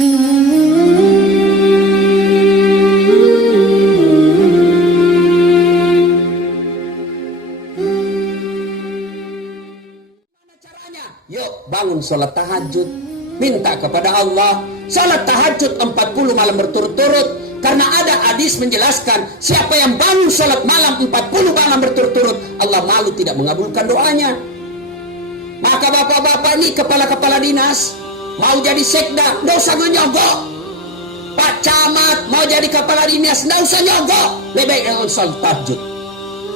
caranya? Yuk bangun sholat tahajud, minta kepada Allah. Sholat tahajud 40 malam berturut-turut. Karena ada hadis menjelaskan, siapa yang bangun sholat malam 40 malam berturut-turut, Allah malu tidak mengabulkan doanya. Maka bapak-bapak ini kepala-kepala dinas mau jadi sekda, nggak usah nyogok. Pak camat mau jadi kepala dinas, nggak usah nyogok. Lebih baik sholat tahajud.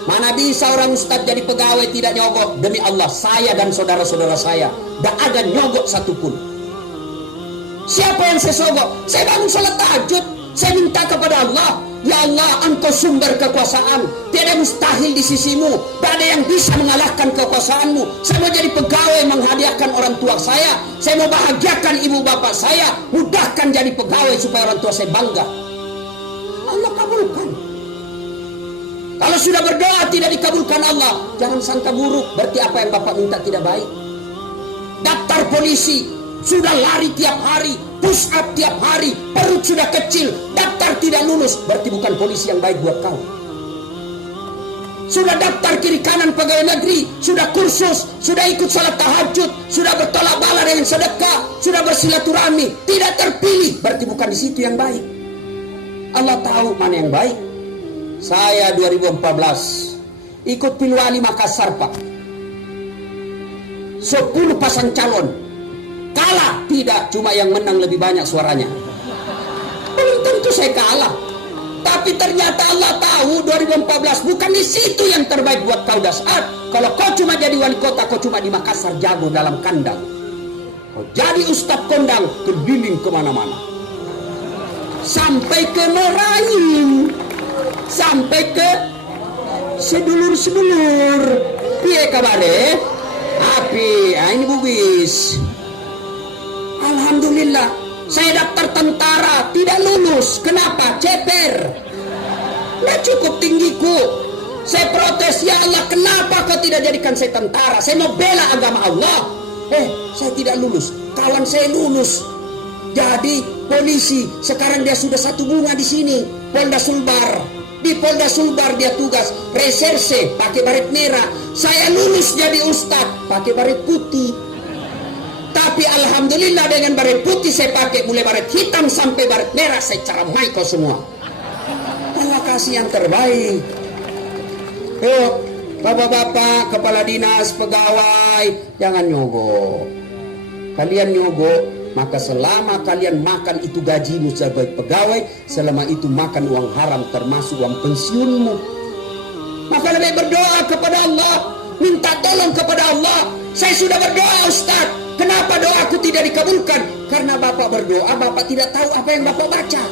Mana bisa orang ustadz jadi pegawai tidak nyogok? Demi Allah, saya dan saudara-saudara saya tidak ada nyogok satupun. Siapa yang saya sogok? Saya bangun sholat tahajud, saya minta kepada Allah, ya Allah, Engkau sumber kekuasaan, tiada mustahil di sisimu, tidak ada yang bisa mengalahkan kekuasaanmu. Saya mau jadi pegawai menghadiahkan orang tua saya mau bahagiakan ibu bapak saya, mudahkan jadi pegawai supaya orang tua saya bangga. Allah kabulkan. Kalau sudah berdoa tidak dikabulkan Allah, jangan sangka buruk, berarti apa yang bapak minta tidak baik. Daftar polisi, sudah lari tiap hari, push up tiap hari, perut sudah kecil, daftar tidak lulus, berarti bukan polisi yang baik buat kau. Sudah daftar kiri kanan pegawai negeri, sudah kursus, sudah ikut salat tahajud, sudah bertolak bala dengan sedekah, sudah bersilaturahmi, tidak terpilih, berarti bukan di situ yang baik. Allah tahu mana yang baik. Saya 2014 ikut Pilwali Makassar, Pak. 10 pasang calon, kalah tidak, cuma yang menang lebih banyak suaranya. Belum tentu saya kalah, tapi ternyata Allah tahu 2014 bukan di situ yang terbaik buat kau Dasar. Kalau kau cuma jadi wali kota, kau cuma di Makassar jago dalam kandang. Kau jadi ustadz kondang, keliling kemana-mana, sampai ke Merangin, sampai ke sedulur-sedulur. Piye kabare? Api, ini bubis. Alhamdulillah, saya daftar tentara, tidak lulus. Kenapa? Ceper. Nggak cukup tinggiku. Saya protes, ya Allah, kenapa kau tidak jadikan saya tentara? Saya mau bela agama Allah. Saya tidak lulus. Kawan saya lulus jadi polisi. Sekarang dia sudah 1 bunga di sini, Polda Sulbar. Di Polda Sulbar dia tugas reserse, pakai baret merah. Saya lulus jadi ustadz, pakai baret putih. Tapi alhamdulillah dengan baret putih saya pakai, mulai baret hitam sampai baret merah saya ceramai kau semua. Terima kasih yang terbaik. Yuk, bapak-bapak, kepala dinas, pegawai, jangan nyogok. Kalian nyogok, maka selama kalian makan itu gajimu sebagai pegawai, selama itu makan uang haram termasuk uang pensiunmu. Maka lebih berdoa kepada Allah, minta tolong kepada Allah. Saya sudah berdoa Ustaz, kenapa doaku tidak dikabulkan? Karena bapak berdoa, bapak tidak tahu apa yang bapak baca.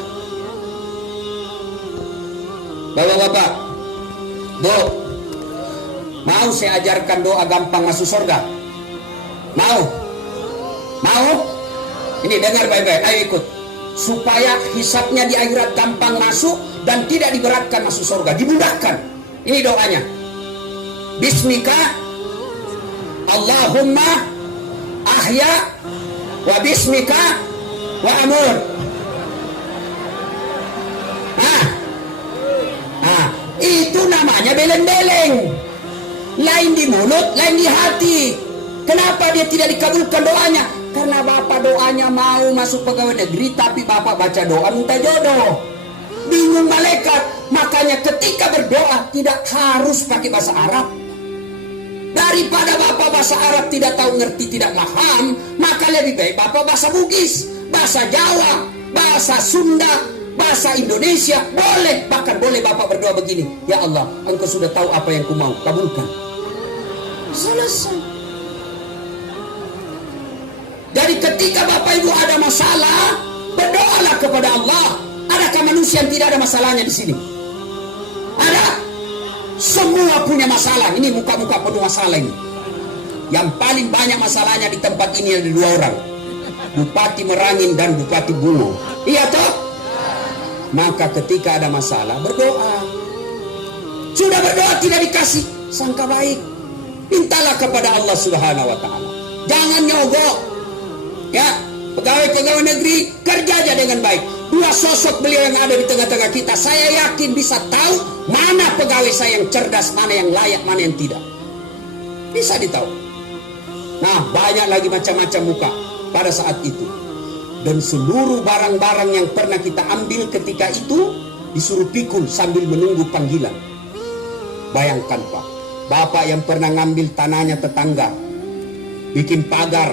Bapak-bapak, mau saya ajarkan doa gampang masuk surga? Mau? Ini dengar baik-baik, ayo ikut. Supaya hisabnya di akhirat gampang masuk dan tidak diberatkan masuk surga, dimudahkan. Ini doanya. Bismika Allahumma ahya wa bismika wa amur. Itu namanya beleng-beleng. Lain di mulut, lain di hati. Kenapa dia tidak dikabulkan doanya? Karena bapak doanya mau masuk pegawai negeri, tapi bapak baca doa minta jodoh. Bingung malaikat. Makanya ketika berdoa tidak harus pakai bahasa Arab. Daripada bapak bahasa Arab tidak tahu ngerti, tidak paham, maka lebih baik bapak bahasa Bugis, bahasa Jawa, bahasa Sunda, bahasa Indonesia. Boleh, bahkan boleh bapak berdoa begini, ya Allah, Engkau sudah tahu apa yang ku mau, kabulkan. Selesai. Jadi ketika bapak ibu ada masalah, berdoalah kepada Allah. Adakah manusia yang tidak ada masalahnya di sini? Ada. Semua punya masalah. Ini muka-muka penuh masalah ini. Yang paling banyak masalahnya di tempat ini ada 2 orang, Bupati Merangin dan Bupati Bungo. Iya toh? Maka ketika ada masalah berdoa. Sudah berdoa tidak dikasih, sangka baik, mintalah kepada Allah Subhanahu wa ta'ala. Jangan nyogok. Ya, Pegawai-pegawai negeri kerja aja dengan baik. Dua sosok beliau yang ada di tengah-tengah kita, saya yakin bisa tahu mana pegawai saya yang cerdas, mana yang layak, mana yang tidak. Bisa ditahu. Nah, banyak lagi macam-macam muka pada saat itu. Dan seluruh barang-barang yang pernah kita ambil ketika itu disuruh pikul sambil menunggu panggilan. Bayangkan Pak, Bapak yang pernah ngambil tanahnya tetangga, bikin pagar,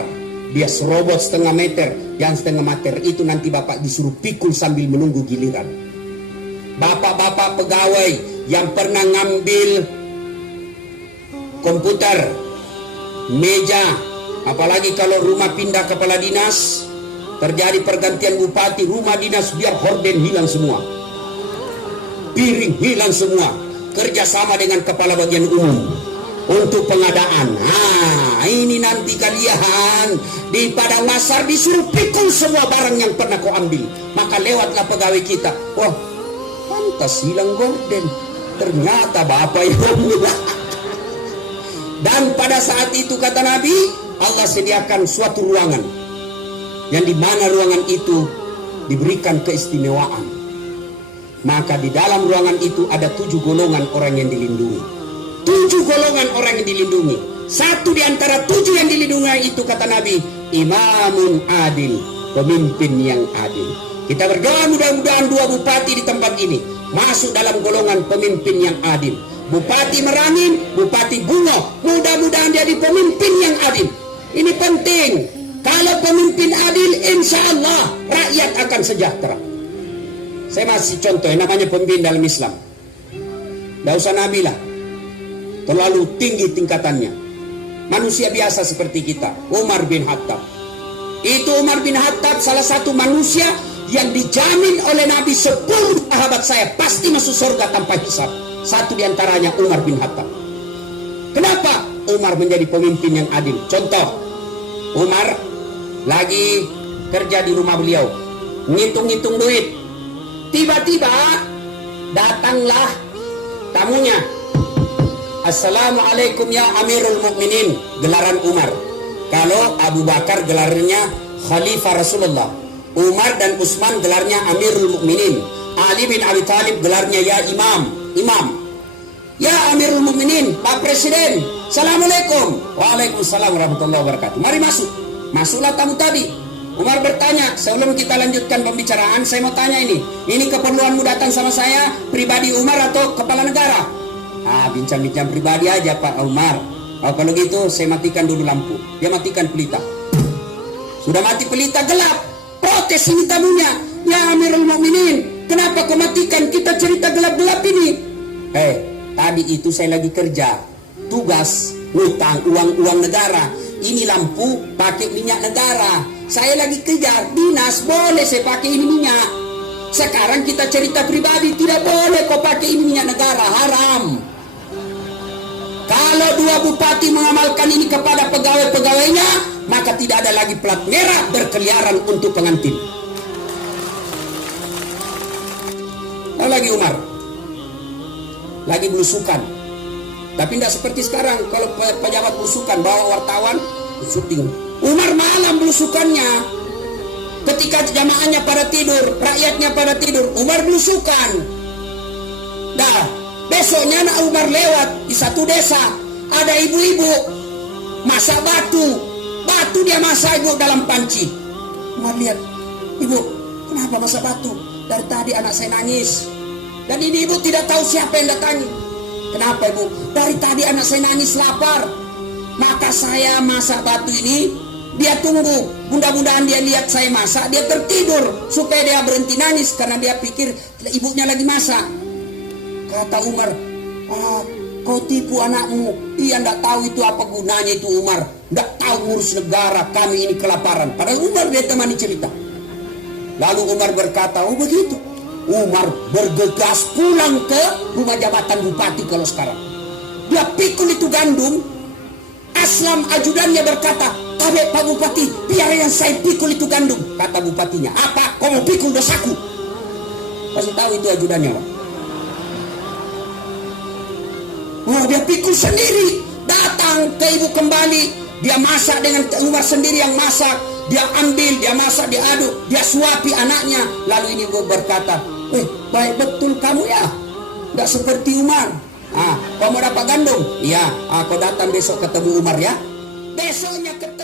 dia serobot setengah meter, yang setengah meter itu nanti Bapak disuruh pikul sambil menunggu giliran. Bapak-bapak pegawai yang pernah ngambil komputer, meja, apalagi kalau rumah pindah kepala dinas, terjadi pergantian bupati, rumah dinas biar horden hilang semua, piring hilang semua, kerjasama dengan kepala bagian umum untuk pengadaan. Nah, ini nanti kalian di Padang Masar disuruh pikul semua barang yang pernah kau ambil. Maka lewatlah pegawai kita. Wah, pantas hilang gorden. Ternyata Bapak yang Dan pada saat itu kata Nabi, Allah sediakan suatu ruangan, yang di mana ruangan itu diberikan keistimewaan. Maka di dalam ruangan itu ada 7 golongan orang yang dilindungi. 7 golongan orang yang dilindungi. Satu di antara 7 yang dilindungi itu kata Nabi, imamun adil, pemimpin yang adil. Kita berdoa mudah-mudahan 2 bupati di tempat ini masuk dalam golongan pemimpin yang adil. Bupati Merangin, Bupati Bungo, mudah-mudahan jadi pemimpin yang adil. Ini penting. Kalau pemimpin adil, insya Allah rakyat akan sejahtera. Saya masih contoh namanya pemimpin dalam Islam. Tidak usah Nabi lah, terlalu tinggi tingkatannya. Manusia biasa seperti kita, Umar bin Khattab. Itu Umar bin Khattab salah satu manusia yang dijamin oleh Nabi 10 sahabat saya pasti masuk surga tanpa hisab. Satu di antaranya Umar bin Khattab. Kenapa Umar menjadi pemimpin yang adil? Contoh, Umar lagi kerja di rumah beliau, ngitung-ngitung duit. Tiba-tiba datanglah tamunya. Assalamualaikum ya Amirul Mukminin, gelaran Umar. Kalau Abu Bakar gelarnya Khalifah Rasulullah, Umar dan Utsman gelarnya Amirul Mukminin, Ali bin Abi Thalib gelarnya ya Imam. Ya Amirul Mukminin, Pak Presiden, Assalamualaikum. Waalaikumsalam warahmatullahi wabarakatuh. Mari masuk. Masuklah tamu tadi. Umar bertanya, sebelum kita lanjutkan pembicaraan, saya mau tanya ini keperluanmu datang sama saya pribadi Umar atau kepala negara? Bincang-bincang pribadi aja Pak Umar. Kalau gitu saya matikan dulu lampu. Dia matikan pelita. Sudah mati pelita, gelap. Protes ini tamunya. Ya Amirul Mukminin, kenapa kau matikan? Kita cerita gelap-gelap ini. Tadi itu saya lagi kerja, tugas ngutang uang negara. Ini lampu pakai minyak negara. Saya lagi kejar dinas, boleh saya pakai ini minyak. Sekarang kita cerita pribadi, tidak boleh kau pakai ini minyak negara, haram. Kalau 2 bupati mengamalkan ini kepada pegawai-pegawainya, maka tidak ada lagi plat merah berkeliaran untuk pengantin. Lagi Umar lagi belusukan, tapi tidak seperti sekarang. Kalau pejabat belusukan bawa wartawan syuting, Umar malam belusukannya. Ketika jamaahnya pada tidur, rakyatnya pada tidur, Umar belusukan. Dah besoknya Umar lewat di satu desa, ada ibu-ibu masak batu dia masak ibu dalam panci. Umar lihat, ibu kenapa masak batu? Dari tadi anak saya nangis. Dan ini ibu tidak tahu siapa yang datangi. Kenapa ibu? Dari tadi anak saya nangis lapar. Maka saya masak batu ini, dia tunggu. Mudah-mudahan dia lihat saya masak, dia tertidur. Supaya dia berhenti nangis, karena dia pikir ibunya lagi masak. Kata Umar, kau tipu anakmu. Dia tidak tahu itu apa gunanya itu Umar. Tidak tahu ngurus negara, kami ini kelaparan. Padahal Umar dia temani cerita. Lalu Umar berkata, oh begitu. Umar bergegas pulang ke rumah jabatan bupati kalau sekarang. Dia pikul itu gandum. Aslam ajudannya berkata, Pak Bupati, biar yang saya pikul itu gandum. Kata bupatinya, apa? Kau mau pikul dosaku? Kasih tahu itu ajudannya, Pak. Dia pikul sendiri. Datang ke ibu kembali. Dia masak dengan Umar sendiri yang masak. dia ambil, dia masak, dia aduk, dia suapi anaknya. Lalu ini berkata, baik betul kamu ya, tidak seperti Umar. Kau mau dapat gandum? Iya, kau datang besok ketemu Umar ya. Besoknya ketemu